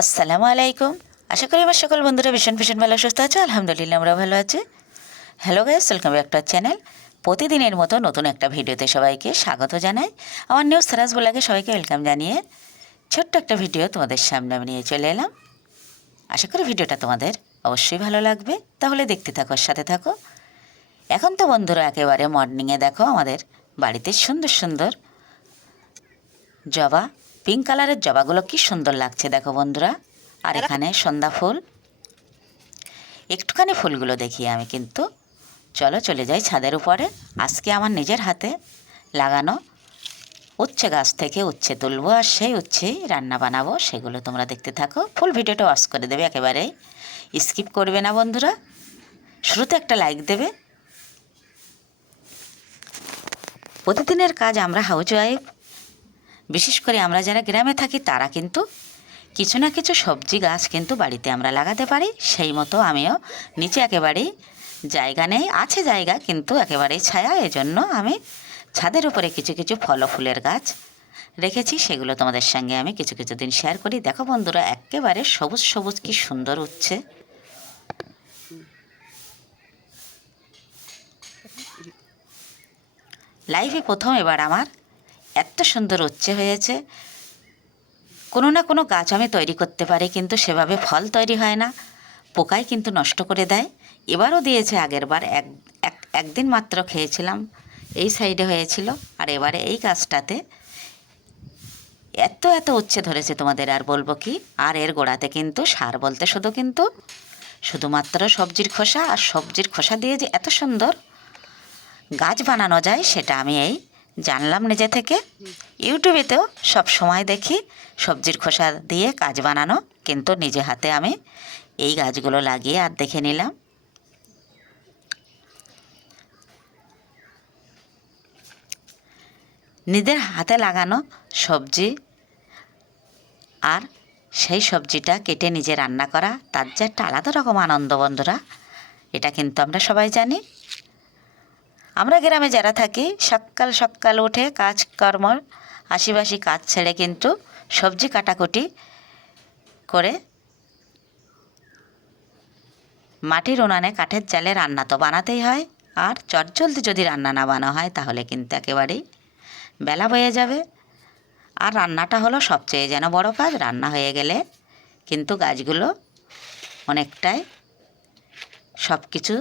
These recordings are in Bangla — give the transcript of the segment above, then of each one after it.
আসসালামু আলাইকুম। আশা করি আমার সকল বন্ধুরা ভীষণ ভীষণ ভালো সুস্থ আছে। আলহামদুলিল্লাহ আমরা ভালো আছি। Hello guys, welcome back to our channel. প্রতিদিনের মতো নতুন একটা ভিডিওতে সবাইকে স্বাগত জানাই। আমার নিউজ সারাজ ব্লগে সবাইকে ওয়েলকাম জানিয়ে ছোট্ট একটা ভিডিও তোমাদের সামনে আমি নিয়ে চলে এলাম। আশা করি ভিডিওটা তোমাদের অবশ্যই ভালো লাগবে। তাহলে দেখতে থাকো, সাথে থাকো। এখন তো বন্ধুরা একেবারে মর্নিংয়ে দেখো আমাদের বাড়িতে সুন্দর সুন্দর জবা, পিঙ্ক কালারের জবাগুলো কি সুন্দর লাগছে দেখো বন্ধুরা। আর এখানে সন্ধ্যা ফুল, একটুখানি ফুলগুলো দেখিয়ে আমি কিন্তু চলে যাই ছাদের উপরে। আজকে আমার নিজের হাতে লাগানো উচ্ছে গাছ থেকে উচ্ছে তুলবো, আর সেই উচ্ছেই রান্না বানাবো। সেগুলো তোমরা দেখতে থাকো। ফুল ভিডিওটা ওয়াচ করে দেবে, একেবারেই স্কিপ করবে না বন্ধুরা। শুরুতে একটা লাইক দেবে। প্রতিদিনের কাজ আমরা হাউসওয়াইফ, বিশেষ করে আমরা যারা গ্রামে থাকি তারা কিন্তু কিছু না কিছু সবজি গাছ কিন্তু বাড়িতে আমরা লাগাতে পারি। সেই মতো আমিও নিচে একেবারেই জায়গা নেই, আছে জায়গা কিন্তু একেবারেই ছায়া, এজন্য আমি ছাদের উপরে কিছু কিছু ফল ফুলের গাছ রেখেছি। সেগুলো তোমাদের সঙ্গে আমি কিছু কিছু দিন শেয়ার করি। দেখো বন্ধুরা, একেবারে সবুজ সবুজ কি সুন্দর উঠছে। লাইফে প্রথম এবার আমার এত সুন্দর উচ্ছে হয়েছে। কোনো না কোনো গাছ আমি তৈরি করতে পারি, কিন্তু সেভাবে ফল তৈরি হয় না, পোকায় কিন্তু নষ্ট করে দেয়। এবারও দিয়েছে, আগের বার একদিন মাত্র খেয়েছিলাম, এই সাইডে হয়েছিল। আর এবারে এই গাছটাতে এত এত উচ্ছে ধরেছে তোমাদের আর বলবো কি। আর এর গোড়াতে কিন্তু সার বলতে শুধুমাত্র সবজির খোসা, আর সবজির খোসা দিয়ে যে এত সুন্দর গাছ বানানো যায় সেটা আমি এই জানলাম নিজে থেকে। ইউটিউবেতেও সব সময় দেখি সবজির খোসা দিয়ে গাছ বানানো, কিন্তু নিজে হাতে আমি এই গাছগুলো লাগিয়ে আর দেখে নিলাম। নিজের হাতে লাগানো সবজি, আর সেই সবজিটা কেটে নিজে রান্না করা, তার যে একটা আলাদা রকম আনন্দ বন্ধুরা, এটা কিন্তু আমরা সবাই জানি। আমরা গ্রামে যারা থাকি সকাল সকাল উঠে কাজকর্ম আশিবাসি কাজ ছেড়ে কিন্তু সবজি কাটাকুটি করে মাটির উনানে কাঠের জালে রান্না তো বানাতেই হয়। আর চটজলদি যদি রান্না না বানা হয় তাহলে কিন্তু একেবারেই বেলা বয়ে যাবে। আর রান্নাটা হলো সবচেয়ে যেন বড় কাজ। রান্না হয়ে গেলে কিন্তু গাছগুলো অনেকটাই সব কিছু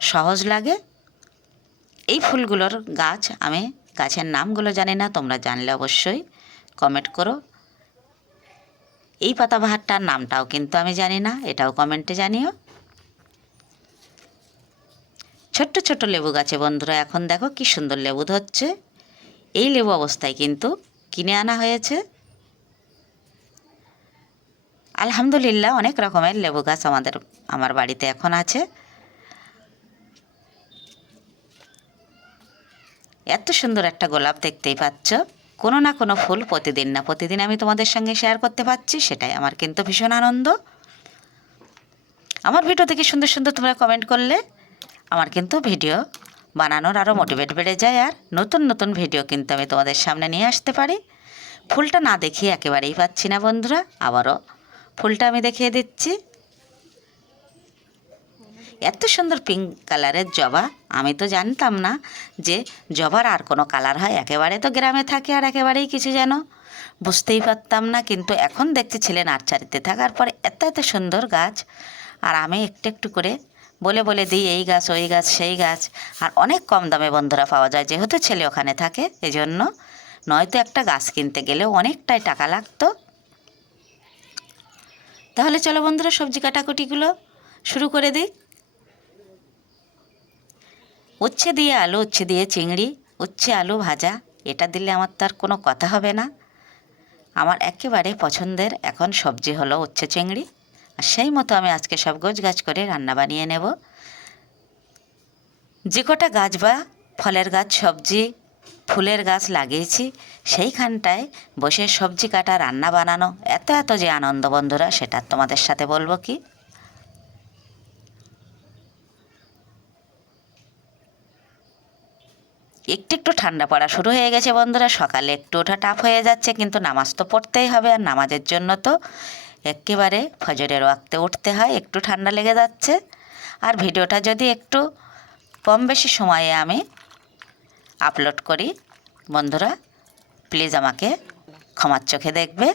সহজ লাগে। এই ফুলগুলোর গাছ, আমি গাছের নামগুলো জানি না, তোমরা জানলে অবশ্যই কমেন্ট করো। এই পাতাবাহারটার নামটাও কিন্তু আমি জানি না, এটাও কমেন্টে জানিও। ছোট্ট ছোট্ট লেবু গাছে বন্ধুরা এখন দেখো কি সুন্দর লেবু ধরছে। এই লেবু অবস্থায় কিন্তু কিনে আনা হয়েছে। আলহামদুলিল্লাহ অনেক রকমের লেবু গাছ আমার বাড়িতে এখন আছে। এত সুন্দর একটা গোলাপ দেখতেই পাচ্ছ। কোনো না কোনো ফুল প্রতিদিন আমি তোমাদের সঙ্গে শেয়ার করতে পারছি, সেটাই আমার কিন্তু ভীষণ আনন্দ। আমার ভিডিও দেখে সুন্দর সুন্দর তোমরা কমেন্ট করলে আমার কিন্তু ভিডিও বানানোর আরও মোটিভেট বেড়ে যায়, আর নতুন নতুন ভিডিও কিন্তু আমি তোমাদের সামনে নিয়ে আসতে পারি। ফুলটা না দেখিয়ে একেবারেই পাচ্ছি না বন্ধুরা, আবারও ফুলটা আমি দেখিয়ে দিচ্ছি। এত সুন্দর পিঙ্ক কালারের জবা, আমি তো জানতাম না যে জবার আর কোনো কালার হয়। একেবারে তো গ্রামে থাকে আর একেবারেই কিছু যেন বুঝতেই পারতাম না, কিন্তু এখন দেখছি ছেলে নার্সারিতে থাকার পরে এত এত সুন্দর গাছ। আর আমি একটু একটু করে বলে বলে দিই এই গাছ ওই গাছ সেই গাছ। আর অনেক কম দামে বন্ধুরা পাওয়া যায়, যেহেতু ছেলে ওখানে থাকে এজন্য। নয়তো একটা গাছ কিনতে গেলেও অনেকটাই টাকা লাগতো। তাহলে চলো বন্ধুরা সবজি কাটাকুটিগুলো শুরু করে দিই। উচ্ছে দিয়ে আলু, উচ্ছে দিয়ে চিংড়ি, উচ্ছে আলু ভাজা, এটা দিলে আমার তো আর কোনো কথা হবে না। আমার একেবারে পছন্দের এখন সবজি হলো উচ্ছে চিংড়ি। আর সেই মতো আমি আজকে সব গোছগাছ করে রান্না বানিয়ে নেব। যে কটা গাছ বা ফলের গাছ, সবজি ফুলের গাছ লাগিয়েছি, সেইখানটায় বসে সবজি কাটা, রান্না বানানো, এত এত যে আনন্দ বন্ধুরা, সেটা তোমাদের সাথে বলবো কি। একটু একটু ঠান্ডা পড়া শুরু হয়ে গেছে বন্ধুরা। সকালে একটু ওঠা টাফ হয়ে যাচ্ছে, কিন্তু নামাজ তো পড়তেই হবে, আর নামাজের জন্য তো একেবারে ফজরের ওয়াক্তে উঠতে হয়। একটু ঠান্ডা লেগে যাচ্ছে, আর ভিডিওটা যদি একটু কম বেশি সময়ে আমি আপলোড করি বন্ধুরা, প্লিজ আমাকে ক্ষমার চোখে দেখবে।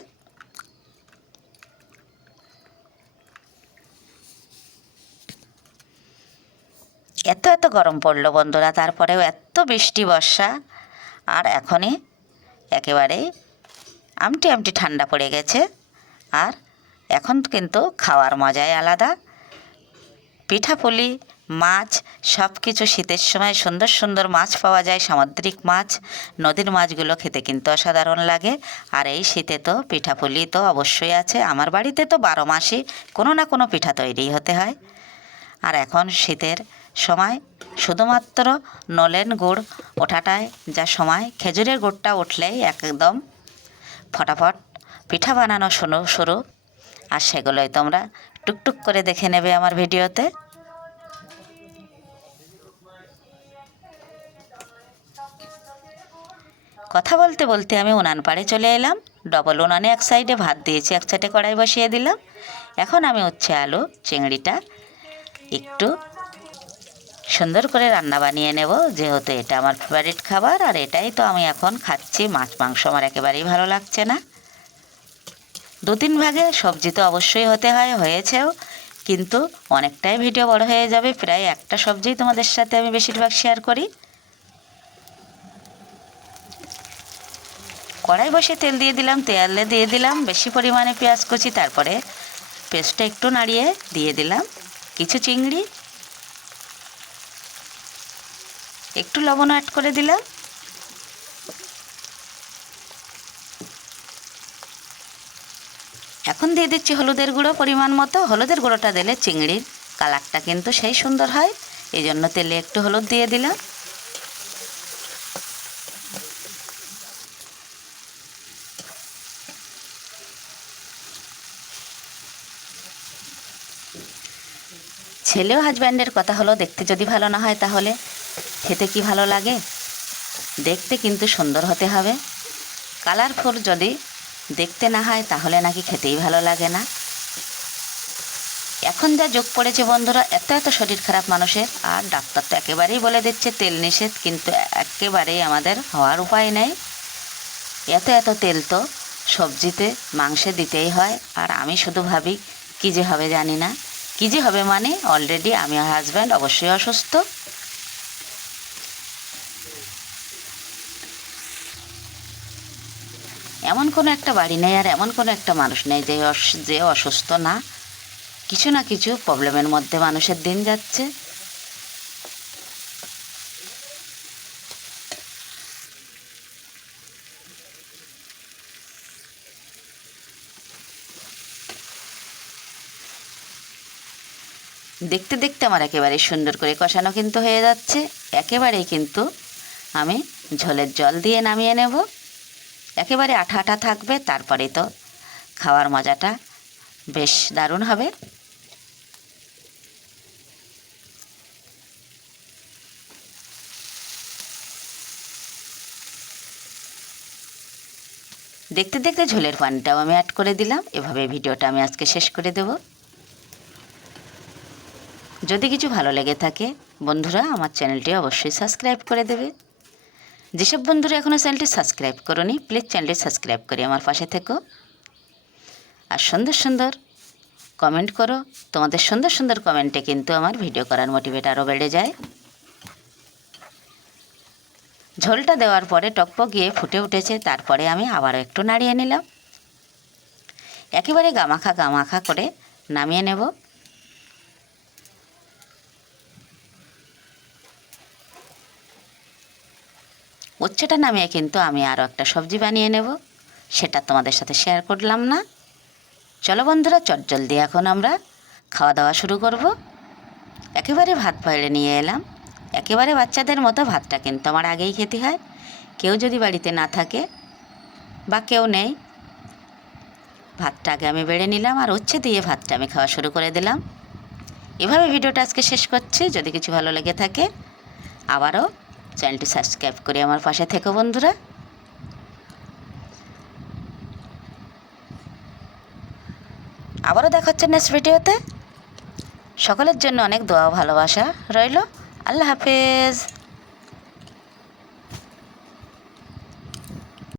এত এত গরম পড়লো বন্ধুরা, তারপরেও এত বৃষ্টি বর্ষা, আর এখনই একেবারেই আমটি আমটি ঠান্ডা পড়ে গেছে। আর এখন কিন্তু খাওয়ার মজাই আলাদা। পিঠাপুলি, মাছ, সব কিছু শীতের সময় সুন্দর সুন্দর মাছ পাওয়া যায়, সামুদ্রিক মাছ, নদীর মাছগুলো খেতে কিন্তু অসাধারণ লাগে। আর এই শীতে তো পিঠাপুলি তো অবশ্যই আছে। আমার বাড়িতে তো 12 মাসই কোনো না কোনো পিঠা তৈরি হতে হয়। আর এখন শীতের সময় শুধুমাত্র নলেন গুড় ওঠাটায় যা সময়, খেজুরের গুড়টা উঠলেই একদম ফটাফট পিঠা বানানো শুরু। আর সেগুলোই তোমরা টুকটুক করে দেখে নেবে আমার ভিডিওতে। কথা বলতে বলতে আমি উনান পাড়ে চলে এলাম। ডবল উনানে এক সাইডে ভাত দিয়েছি, এক সাইডে কড়াই বসিয়ে দিলাম। এখন আমি উচ্ছে আলু চিংড়িটা একটু সুন্দর করে রান্না বানিয়ে নেব, যেহেতু এটা আমার ফেভারিট খাবার, আর এটাই তো আমি এখন খাচ্ছি। মাছ মাংস আমার একেবারেই ভালো লাগছে না। 2-3 ভাগে সবজি তো অবশ্যই হতে হয়, হয়েছেও, কিন্তু অনেকটাই ভিডিও বড় হয়ে যাবে। প্রায় একটা সবজিই তোমাদের সাথে আমি বেশিরভাগ শেয়ার করি। কড়াই বসে তেল দিয়ে দিলাম, তেলে দিয়ে দিলাম বেশি পরিমাণে পেঁয়াজ কুচি, তারপরে পেস্টটা একটু নাড়িয়ে দিয়ে দিলাম কিছু চিংড়ি, একটু লবণ অ্যাড করে দিলাম। এখন দিয়ে দিচ্ছি হলুদের গুঁড়ো পরিমাণ মতো। হলুদের গুঁড়োটা দিলে চিংড়ির কালারটা কিন্তু সেই সুন্দর হয়, এই জন্য তেলে একটু হলুদ দিয়ে দিলাম। ছেলেও হাজব্যান্ডের কথা হলো, দেখতে যদি ভালো না হয় তাহলে খেতে কি ভালো লাগে? দেখতে কিন্তু সুন্দর হতে হবে। কালারফুল যদি দেখতে না হয় তাহলে নাকি খেতেই ভালো লাগে না। এখন যা যোগ পড়েছে বন্ধুরা, এত এত শরীর খারাপ মানুষের, আর ডাক্তার তো একেবারেই বলে দিচ্ছে তেল নিষেধ, কিন্তু একেবারেই আমাদের হওয়ার উপায় নেই। এত এত তেল তো সবজিতে মাংসে দিতেই হয়। আর আমি শুধু ভাবি কী যে হবে জানি না। কী যে হবে মানে, অলরেডি আমি আর হাজব্যান্ড অবশ্যই অসুস্থ। এমন কোনো একটা বাড়ি নেই, আর এমন কোনো একটা মানুষ নেই যে অসুস্থ না। কিছু না কিছু প্রবলেমের মধ্যে মানুষের দিন যাচ্ছে। দেখতে দেখতে আমার একেবারে সুন্দর করে কষানো কিন্তু হয়ে যাচ্ছে। একেবারেই কিন্তু আমি ঝোলের জল দিয়ে নামিয়ে নেব। একেবারে আঠা আঠা থাকবে, তারপরে তো খাওয়ার মজাটা বেশ দারুণ হবে। দেখতে দেখতে ঝোলের পানিটাও আমি অ্যাড করে দিলাম। এভাবে ভিডিওটা আমি আজকে শেষ করে দেব। যদি কিছু ভালো লেগে থাকে বন্ধুরা, আমার চ্যানেলটি অবশ্যই সাবস্ক্রাইব করে দেবে। যেসব বন্ধুরা এখনও চ্যানেলটি সাবস্ক্রাইব করোনি, প্লিজ চ্যানেলটি সাবস্ক্রাইব করে আমার পাশে থেকো। আর সুন্দর সুন্দর কমেন্ট করো। তোমাদের সুন্দর সুন্দর কমেন্টে কিন্তু আমার ভিডিও করার মোটিভেট আরও বেড়ে যায়। ঝোলটা দেওয়ার পরে টকপক গিয়ে ফুটে উঠেছে, তারপরে আমি আবারও একটু নাড়িয়ে নিলাম। একেবারে গামাখা গামাখা করে নামিয়ে নেব। উচ্ছেটা নামিয়ে কিন্তু আমি আরও একটা সবজি বানিয়ে নেব, সেটা তোমাদের সাথে শেয়ার করলাম না। চলো বন্ধুরা, চটজলদি এখন আমরা খাওয়া দাওয়া শুরু করব। একেবারে ভাত বেড়ে নিয়ে এলাম। একেবারে বাচ্চাদের মতো ভাতটা কিন্তু আমার আগেই খেতে হয়। কেউ যদি বাড়িতে না থাকে বা কেউ নেই, ভাতটা আগে আমি বেড়ে নিলাম, আর উচ্ছে দিয়ে ভাতটা আমি খাওয়া শুরু করে দিলাম। এভাবে ভিডিওটা আজকে শেষ করছি। যদি কিছু ভালো লেগে থাকে আবারও চ্যানেলটি সাবস্ক্রাইব করে আমার পাশে থেকো বন্ধুরা। আবারও দেখা হচ্ছে নেক্সট ভিডিওতে। সকলের জন্য অনেক দোয়া ভালোবাসা রইল। আল্লাহ হাফেজ।